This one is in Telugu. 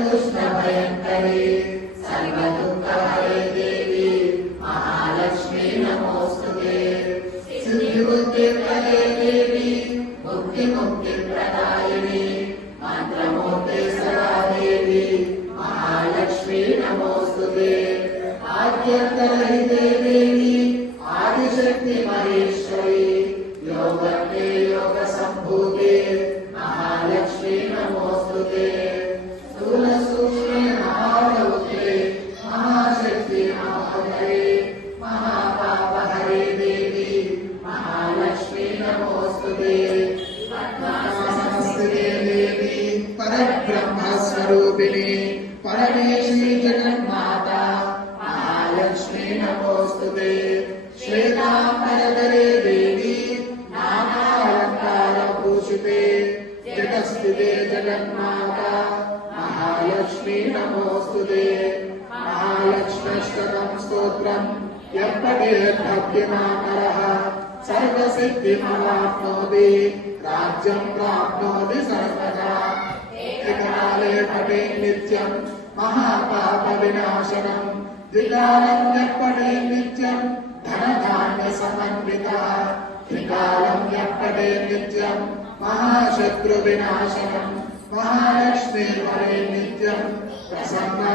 सर्वदुष्टभयङ्करे सर्वदुःखहरे मन्त्रमेवी महालक्ष्मी नमोऽस्तु ते। सिद्धिबुद्धिप्रदे देवी बुद्धिमुक्तिप्रदायिनी मन्त्रमूर्ते सदा देवी महालक्ष्मी नमोऽस्तु ते। आद्यन्तरहिते देवि आदिशक्तिमये నమోస్తుతే నమస్తే దేవి పరబ్రహ్మ స్వరూపిణి పరమేశ్వరి జగన్మాత మహాలక్ష్మీ నమోస్తుతే శ్వేతాంబరధరే దేవి నానాలంకార భూషితే జగస్థితే జగన్మాత మహాలక్ష్మీ నమోస్తుతే మహాలక్ష్మీష్టకం స్తోత్రం ఎప్పటి భక్తిమాకరः सर्वसिद्धिमवाप्नोति राज्यं प्राप्नोति सर्वदा एककाले पठे नित्यं महापापविनाशनम् द्विकालं यः पठे नित्यं धनधान्यसमन्वितः त्रिकालं यः पठे नित्यं महाशत्रुविनाशनम् महालक्ष्मी परे नित्यं प्रसन्ना